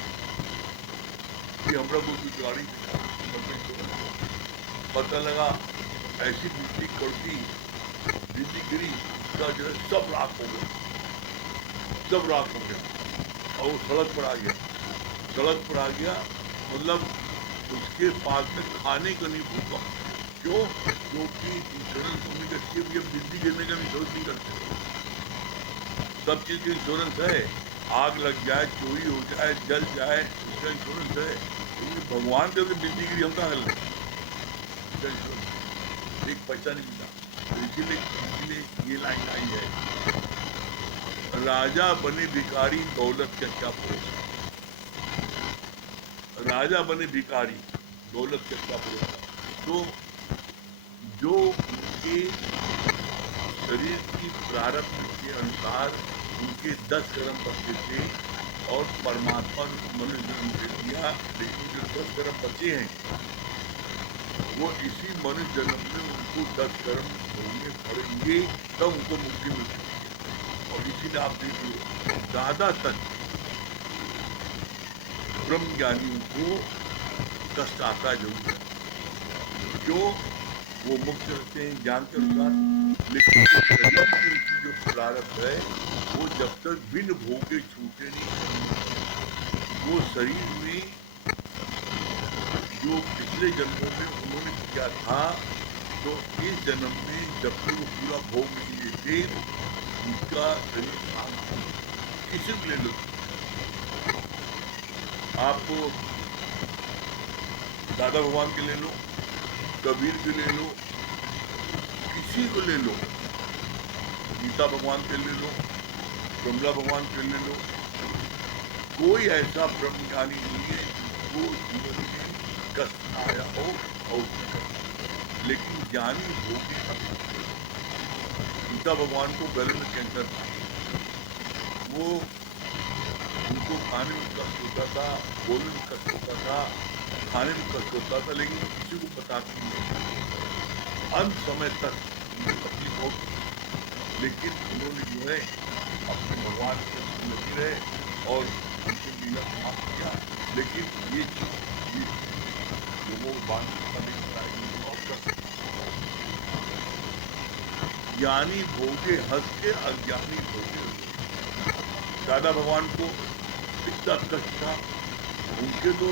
कि हमरा को भी बिगाड़ नहीं सकता। पता लगा ऐसी बिजली कड़ती, बिजली गिरी, उसका जो है सब राख हो गया, सब राख हो गया, और वो सड़क पर आ गया, सड़क पर आ गया, मतलब उसके पास में खाने को नहीं भूखा। क्यों? क्योंकि इंश्योरेंस होने का चाहिए, भैया बिजली गिरने का इंश्योरेंस नहीं करते, सब चीज का इंश्योरेंस है, आग लग जाए, चोरी हो जाए, जल जाए, उसका इंश्योरेंस है। क्योंकि भगवान के बिजली गिरी हम कहाँ कर उसका इंश्योरेंस, एक पैसा नहीं मिला। तो इसीलिए ये लाइन आई है, राजा बने भिखारी दौलत का क्या भरोसा, राजा बने भिखारी दौलत का क्या भरोसा। तो जो उनके शरीर की प्रारब्ध के अनुसार उनके 10 कर्म बचे थे और परमात्मा ने मनुष्य जन्म दे दिया, लेकिन जो 10 कर्म बचे हैं वो इसी मनुष्य जन्म में उनको 10 कर्म भोगने पड़ेंगे, तब उनको मुक्ति मिल सकती है। और इसीलिए आप देखिए ज्यादातर ब्रह्म ज्ञानियों को कष्ट आता है जरूर, क्यों? वो मुक्त रहते हैं ज्ञान के अनुसार, लेकिन शरीर की उनकी जो प्रारब्ध है वो जब तक बिन भोगे छूटे नहीं, वो शरीर में जो पिछले जन्मों में उन्होंने किया था, तो इस जन्म में जब तक वो पूरा भोग नहीं लेते उनका शरीर शांत है। किसी को ले लो, आप दादा भगवान के ले लो, कबीर के ले लो, किसी को ले लो, गीता भगवान के ले लो, कमला भगवान के ले लो, कोई ऐसा ब्रह्मज्ञानी नहीं है जिसको जीवन में कष्ट आया हो और लेकिन ज्ञानी भोगी था। गीता भगवान को गले में कैंसर था, वो उनको खाने में कष्ट होता था, बोलने में कष्ट होता था, खाने में कष्ट होता था, लेकिन किसी को बताती नहीं, अंत समय तक तकलीफ होती, लेकिन उन्होंने जो है अपने भगवान के लगे रहे और उनकी लीला समाप्त किया। लेकिन ये चीज लोगों को बात नहीं बताएगी और कष्ट, ज्ञानी भोगे हंस के, अज्ञानी भोगे। दादा भगवान को इतना कष्ट था, उनके तो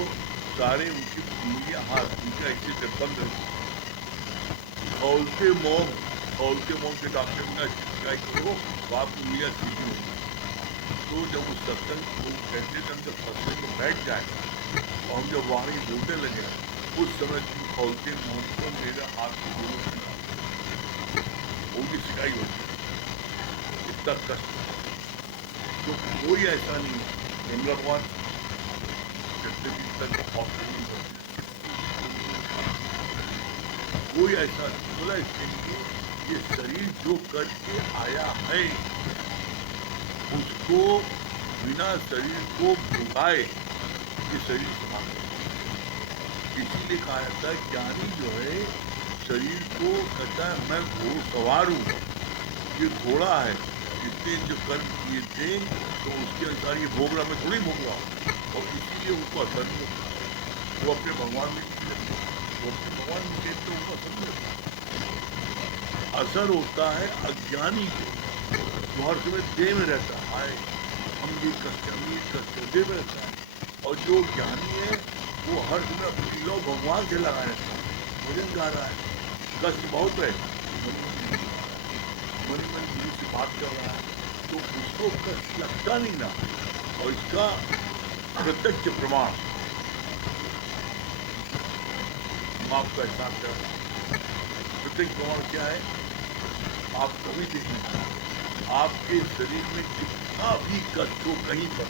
सारे उनकी उंगलियां हाथ उनके ऐसे से बंद रहे, खौलते मोम के डॉक्टर ने शिकायत करो तो आपकी उंगलियां सीधी होगी। तो जब उस सत्संग को कहते थे, हम जब सत्संग में बैठ जाए और हम जब वाणी बोलने लगे, उस समय तुम खौलते मोम को मेरे हाथ में दोनों उनकी शिकायत होती, तक कष्ट है। तो कोई ऐसा नहीं है, गंगा भगवान जितने दिन तक बहुत नहीं होती, कोई ऐसा नहीं बोला। इसके लिए ये शरीर जो करके आया है उसको बिना शरीर को भुगाए ये शरीर समाप्त है। इसीलिए कहा जाता है ज्ञानी जो है शरीर को कहता है मैं घोड़ सवार हूँ, ये घोड़ा है, इसने जो कर्म किए थे तो उसके अनुसार ये भोग रहा, मैं थोड़ी भोग रहा हूँ, और इसीलिए उनको असर नहीं होता। वो अपने भगवान में नहीं रहते, वो अपने भगवान में कहते उनको असर नहीं होता। असर होता है अज्ञानी को, जो हर समय देह में रहता है, हम ये कष्ट हम ये कष्ट देह में रहता है। और जो ज्ञानी है वो हर समय अपनी लो भगवान से लगा रहता है, भजन गा रहा है, कष्ट बहुत है, मन मन गुरु से बात कर रहा है, तो उसको कष्ट लगता नहीं ना। और इसका प्रत्यक्ष प्रमाण आपका एहसास कर रहा है। प्रत्यक्ष प्रमाण क्या है? आप कभी देखिए आपके शरीर में कितना भी कष्ट हो कहीं पर,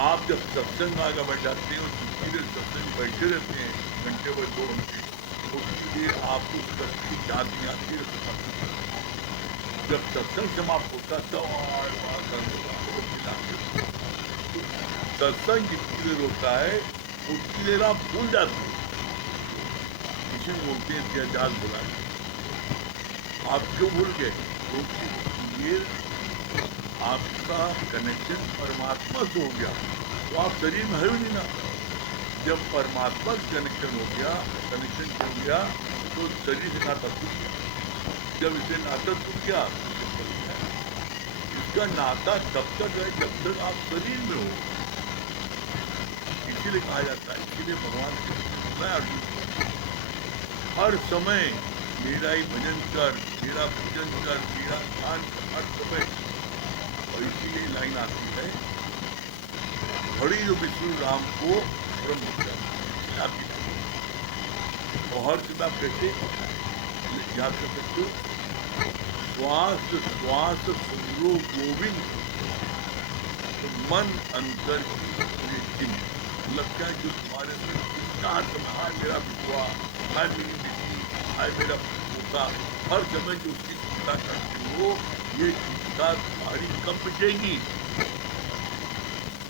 आप जब सत्संग आगे बैठ जाते हैं और जितनी सत्संग बैठे रहते हैं घंटे पर 2 घंटे, उतनी देर आपको उस कष्ट की याद नहीं आती है। जब सत्संग समाप्त होता तब सत्संग जितनी देर होता है उतनी देर आप भूल जाते हैं। इसी बोलते हैं त्याजाल बोला, आप क्यों भूल गए? क्योंकि ये आपका कनेक्शन परमात्मा से हो गया, तो आप शरीर में है ही नहीं ना। जब परमात्मा से कनेक्शन हो गया तो शरीर से नाता टूट गया। जब इसे नाता टूट गया, इसका नाता तब तक है जब तक आप शरीर में हो। इसीलिए कहा जाता है, इसीलिए भगवान मैं अर्जुन हर समय मेरा ही भजन कर, मेरा पूजन कर, मेरा ध्यान कर, हर समय। और इसीलिए लाइन आती है, बड़ी जो विष्णु राम को ब्रह्म और हर समय आप कैसे याद कर सकते हो? श्वास श्वास सुनो गोविंद, तो मन अंतर की चिन्ह लगता है जो तुम्हारे हाय मेरा विश्वास, हाय मेरी बेटी, हाय मेरा पोता, हर समय जो उसकी चिंता करते हो, ये चिंता तुम्हारी कब मिटेगी?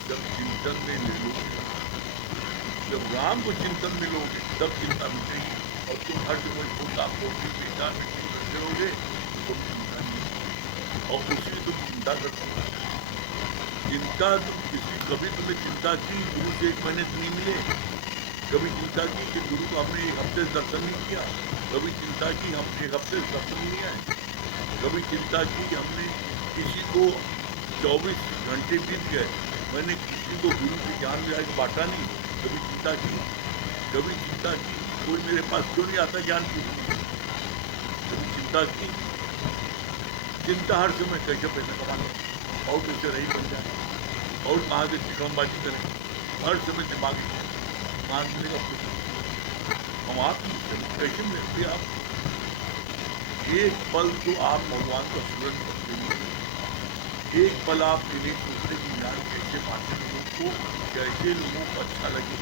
जब चिंतन में मिलोगे, जब राम को चिंतन में लोगे तब चिंता मिटेगी। और तुम हर समय पोता पोती बेटा बेटी करते रहोगे तो चिंता नहीं, और उसकी तुम चिंता करते हो। चिंता कभी तुमने चिंता की गुरु से 1 महीने नहीं मिले, कभी चिंता की कि गुरु को हमने 1 हफ्ते से दर्शन नहीं किया, कभी चिंता की हम 1 हफ्ते से दर्शन नहीं आए, कभी चिंता की हमने किसी को 24 घंटे बीत गए, मैंने किसी को गुरु के ज्ञान में आगे बांटा नहीं, कभी चिंता की कोई मेरे पास क्यों नहीं आता ज्ञान की, कभी चिंता की। चिंता हर समय कैसे पैसा कमाने और कैसे रही बन जाए और कहाँ से चिकनबाजी करें, हर समय दिमाग कहाँ मिलेगा पैसा। हम आप कैसे मिलते आप? एक पल तो आप भगवान का स्मरण करते हैं, एक पल आप इन्हें दूसरे की ज्ञान कैसे बांटे लोगों को, कैसे लोगों को अच्छा लगे,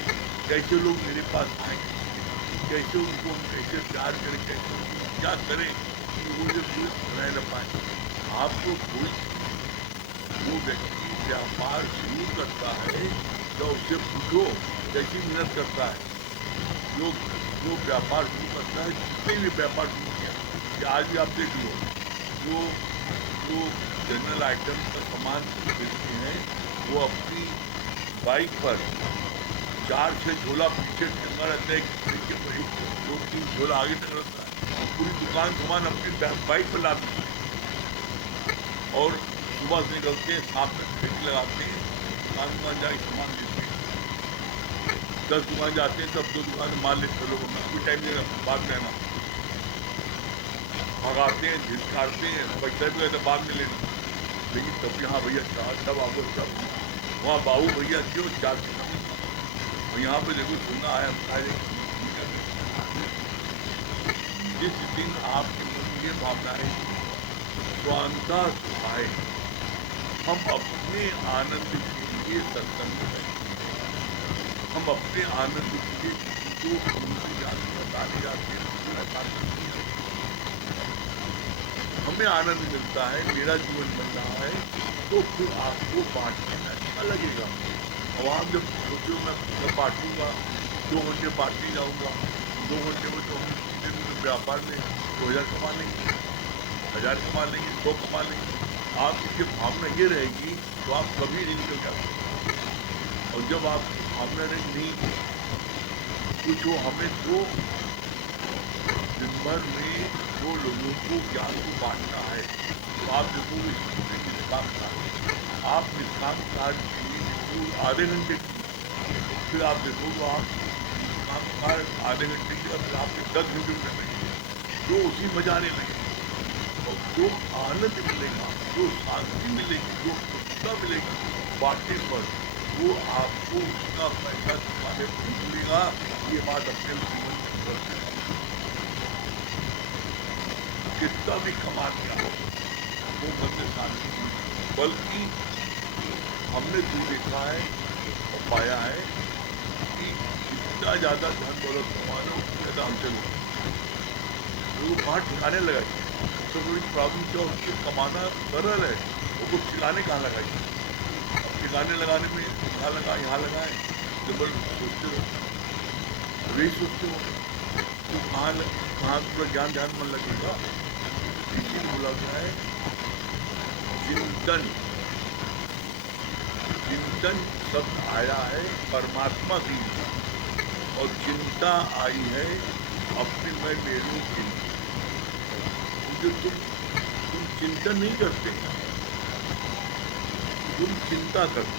कैसे लोग मेरे पास आए, कैसे उनको कैसे प्यार करें, कैसे क्या करें कि वो जब रह न पाए। आपको कोई वो व्यक्ति व्यापार शुरू करता है तो उससे पूछो कैसी मेहनत करता है। जो व्यापार शुरू करता है, जितने भी व्यापार शुरू किया, कि आज भी आप देख लो, जो जनरल आइटम का सामान बेचते हैं वो अपनी बाइक पर 4-6 झोला पीछे टंगा रहता है, 2-3 झोला आगे टंगा रहता है, पूरी दुकान सामान अपनी बाइक पर लाते हैं और सुबह से निकलते हैं, शाम तक खिड़की लगाते हैं, दुकान जाके सामान लेते हैं। 10 दुकान जाते हैं तब 2 दुकान माल लेते लोगों में कोई टाइम नहीं, बाद में आना भगाते हैं, झिझकारते हैं, पैसा भी तो बाद में लेना। लेकिन तब यहाँ भैया चार तब आपको सब वहाँ बाबू भैया क्यों 4 की कमी, और यहाँ पे देखो सुनना आया जिस दिन आपके मन में ये भावना है स्वांता सुखाए। हम अपने आनंद के लिए सत्संग करें, हम अपने आनंद के लिए जो हमसे जाती बताने जाते हैं पूरा बात नहीं है। हमें आनंद मिलता है, मेरा जीवन बन रहा है, तो फिर आपको बांटने में अच्छा लगेगा। और आप जब सोचो मैं बांटूंगा, 2 घंटे बांटने जाऊंगा, 2 घंटे में तो हम दिन में व्यापार में 2000 कमा लेंगे, 1000 कमा लेंगे, 100 कमा लेंगे। आपकी जब भावना ये रहेगी तो आप कभी नहीं निकल जाते। और जब आपकी भावना नहीं कुछ हो, हमें तो दिन भर में जो लोगों को ज्ञान को बांटना है, तो आप देखोगे निष्काम कार्य, आप निष्काम कार्य के लिए देखो आधे घंटे, फिर आप देखोगे आप निष्काम कार्य आधे घंटे के बाद आपने 10 घंटे में करेंगे, तो उसी मजा आने लगेगा। और जो आनंद मिलेगा, जो शांति मिलेगी, जो खुशता मिलेगी बांटने पर, वो आपको उसका पैसा चुकाने को मिलेगा। ये बात अपने जीवन में करते हैं। कितना भी कमा लिया वो मन में शांति नहीं, बल्कि हमने जो देखा है और पाया है कि जितना ज्यादा धन दौलत कमा लो उतना ज्यादा हलचल होती है। लोग वहाँ ठिकाने लगाए, तो बड़ी प्रॉब्लम क्या होती है, कमाना सरल है, वो कुछ ठिकाने कहाँ लगाए। अब ठिकाने लगाने में यहाँ लगा यहाँ लगाए, जब सोचते रहो, वही सोचते हो तो कहाँ पूरा ज्ञान ध्यान मन लगेगा। इसीलिए बोला गया है चिंतन, चिंतन शब्द आया है परमात्मा की, और चिंता आई है अपने मैं मेरे के लिए। जो तुम चिंतन नहीं करते, तुम चिंता करते,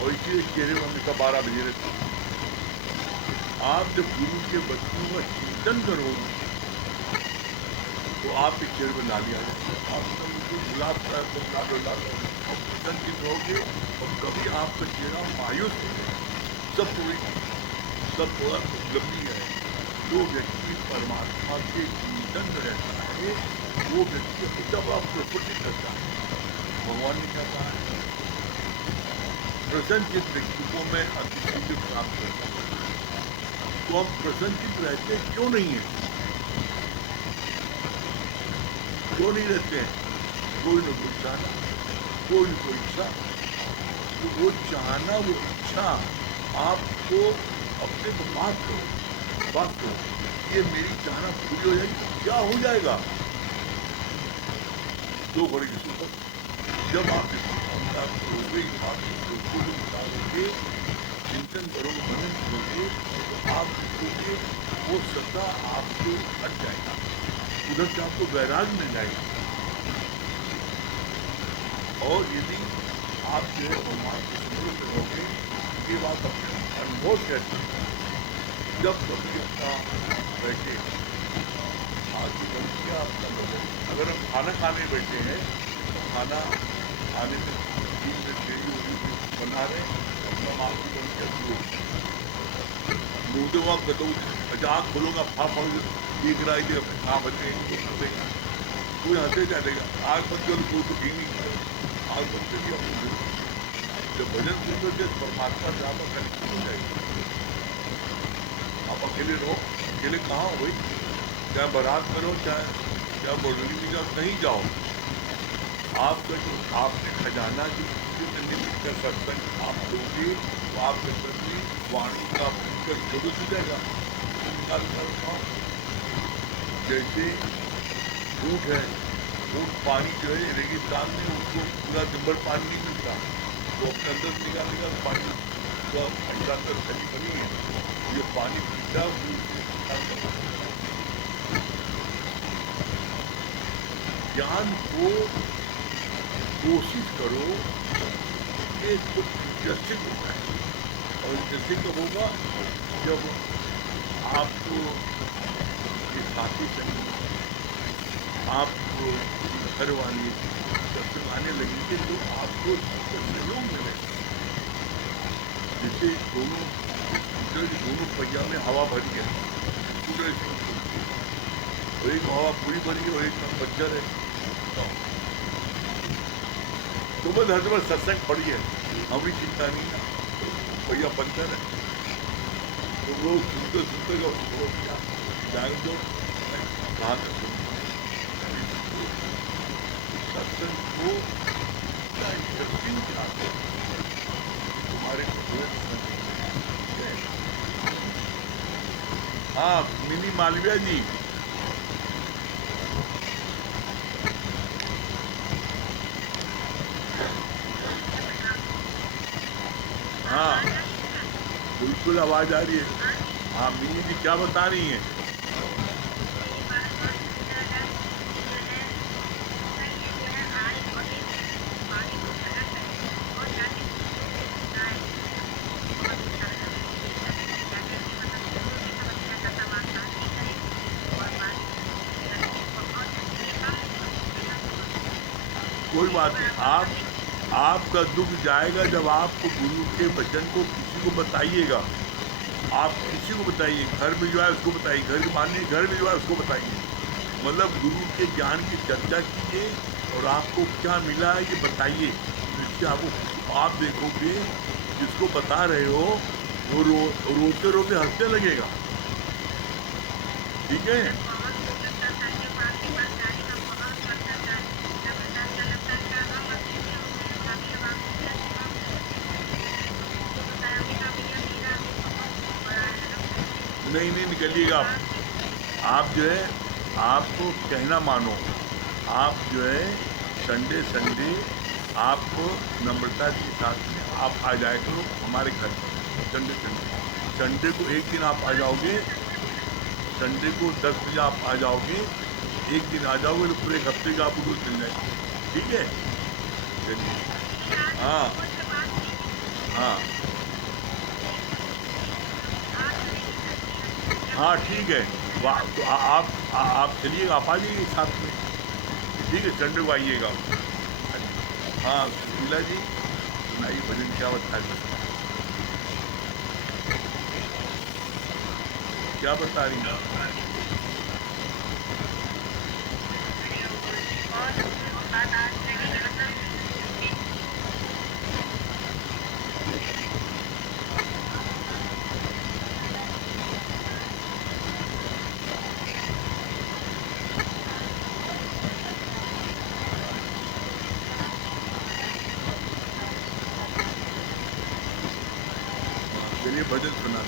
और इसीलिए चेहरे में हमेशा 12 बजे रहते। आप जब गुरु के वचनों का चिंतन करोगे तो आपके चेहरे में नाली आ जाएगी, आप गुलाब का चिंतित होगे और कभी आपका चेहरा मायूस सब थोड़ा उपलब्धि है। जो व्यक्ति परमात्मा के चिंतन में रहता है वो व्यक्ति अपना बड़ा प्रफुल्लित करता है। भगवान ने क्या कहा है, प्रसन्नचित व्यक्ति को मैं अतिशीघ्र प्राप्त करता हूँ। तो हम प्रसन्नचित रहते क्यों नहीं है, क्यों नहीं रहते हैं? कोई न कोई चाहना, कोई न कोई इच्छा, तो वो चाहना वो इच्छा आपको अपने को बात करो, ये मेरी चाहना पूरी हो जाएगी, क्या हो जाएगा? 2 घड़ी की सुबह जब आप इसकी क्षमता करोगे, इस बात को निकालोगे, चिंतन करोगे, मनन करोगे, तो आप देखोगे वो सदा आपको हट जाएगा, उधर से आपको वैराग्य मिल जाएगा। और यदि आप जो है भगवान को संतुष्ट रहोगे, ये बात अपने अनुभव से जब कभी अपना बैठे आगे बढ़िया अपना बदल, अगर हम खाना खाने बैठे हैं तो खाना खाने में 3 मिनट देरी होगी, बना रहे अपना माफी बन के मुँह वहाँ कदो आँख खोलूंगा फाफ देख रहा है कि हाँ बच्चे कोई हंसे जाएगा, आग बंद कर कोई तो नहीं करेगा, आग बंद कर दिया जब भजन सुनते थे परमात्मा से आपका कनेक्शन हो जाएगा। आप अकेले रहो, अकेले कहाँ हो भाई, चाहे बारात में रहो, चाहे बोलनी में जाओ, कहीं जाओ, आपका जो आपने खजाना जो निमित्त का सत्संग आप लोगे तो आपके प्रति वाणी का शुरू हो जाएगा। जैसे ऊँट है, ऊँट पानी जो है रेगिस्तान में उसको पूरा दिन भर पानी नहीं मिलता, तो अपने अंदर निकालेगा पानी तो ऐसा कर खली बनी है, ये पानी पीता ज्ञान को कोशिश करो कि कुछ इंटरेस्टिंग होता है। और इंटरेस्टिंग कब होगा, जब आपको ये साथी चाहिए, आपको घर वाले जब आने लगेंगे तो आपको सहयोग मिलेगा। जैसे दोनों पहिया में हवा भरी है, और एक हवा पूरी भरी है और एक पंचर है, तो सुबह 10 बजे सत्संग पढ़िए, हमें चिंता नहीं है, भैया बंधन है। तो लोग सुनते सुनते का क्या जान दो कहाँ तक सत्संग को इतना इंटरेस्टिंग बनाते हैं तुम्हारे हाँ मिनी मालविया जी। हाँ बिल्कुल आवाज आ रही है। हाँ मिनी जी क्या बता रही हैं? कोई बात नहीं, आपका दुख जाएगा जब आप गुरु के वचन को किसी को बताइएगा। आप किसी को बताइए, घर में जो है उसको बताइए, घर के मानिए घर में जो है उसको बताइए। मतलब गुरु के ज्ञान की चर्चा कीजिए और आपको क्या मिला है ये बताइए। जिससे आपको आप देखोगे जिसको बता रहे हो वो रोते रोते हंसने लगेगा। ठीक है। नहीं नहीं निकलिएगा आप जो है आपको कहना मानो। आप जो है संडे संडे आप नम्रता के साथ में आप आ जाए करो हमारे घर संडे संडे। संडे को एक दिन आप आ जाओगे, संडे को 10 बजे आप आ जाओगे, एक दिन आ जाओगे तो पूरे एक हफ्ते का आपको दूध मिल जाएगा। ठीक है चलिए। हाँ हाँ हाँ ठीक है। तो आप चलिएगा, आप आ जाइए साथ में। ठीक है संडे को आइएगा। हाँ शीला जी सुनाइए भजन क्या बता रही क्या बता रही हैं? चलिए भजन सुना।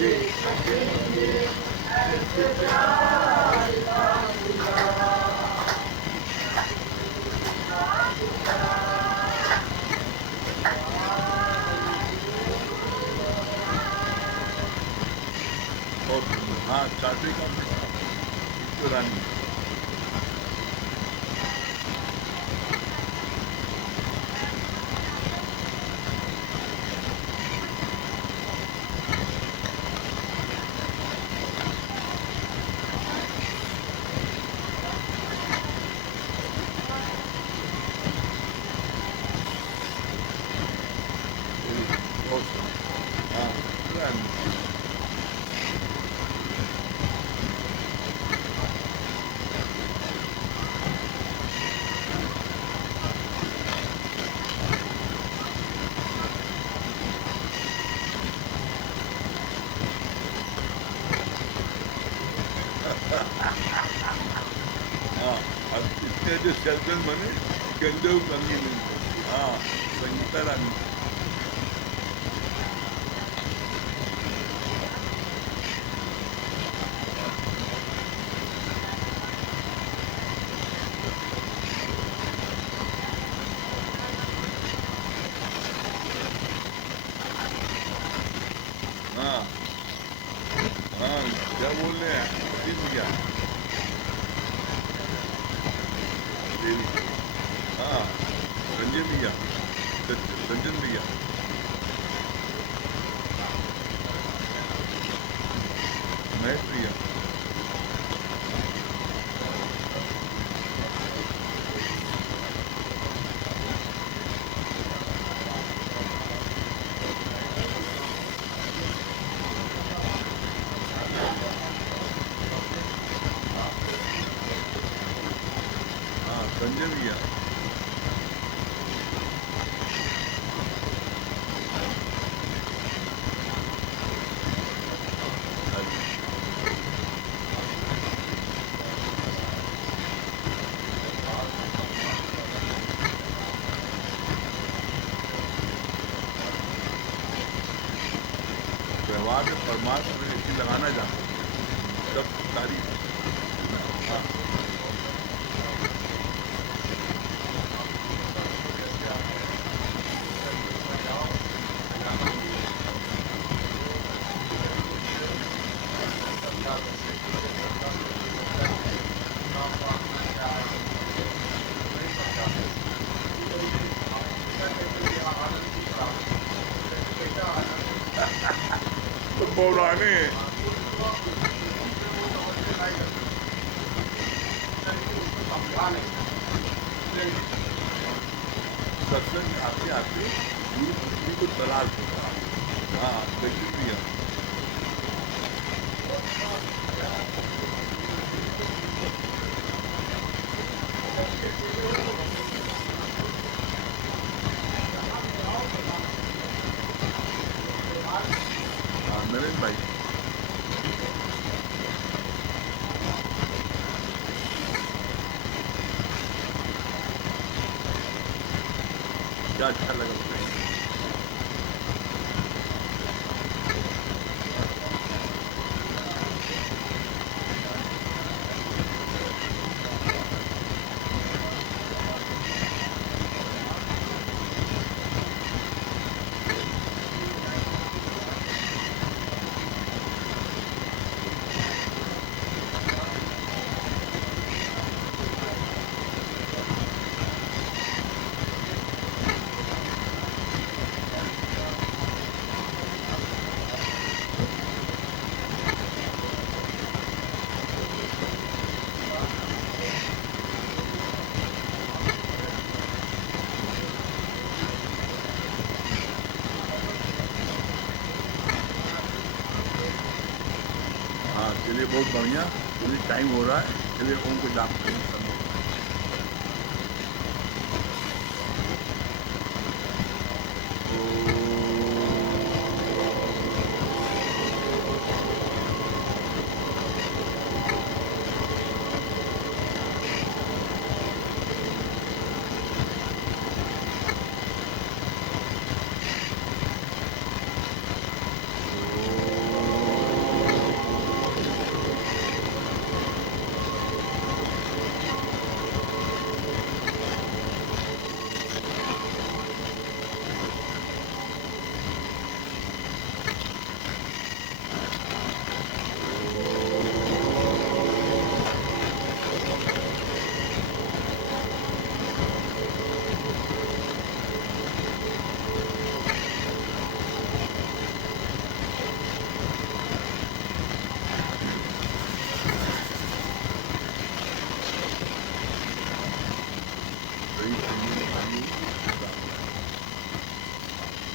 जी बहुत सुंदर। हाँ, चाटवी का रानी। बहुत सुंदर। हाँ, रानी। हाँ, अब इतने जो सेल्समैन बने, गंदे गंगी मिलते। हाँ, संगीता रानी। हाँ हाँ, क्या बोल रहे हैं अजीत भैया? देवी। हाँ, संजय भैया, संजन भैया। महेश भैया। हाँ, संजय भैया। व्यवहार में परमार्थ में इसी लगाना जानते हैं, सब तारीफ। हाँ तो पौराणे। सत्संग आते आते गुरु पत्नी को तलाक होता है। हाँ, संजय भैया। हाँ, नरेंद्र भाई। क्या अच्छा लगा बताइए। हाँ, चलिए बहुत बढ़िया। चलिए टाइम हो रहा है, चलिए ओम को जाप करें।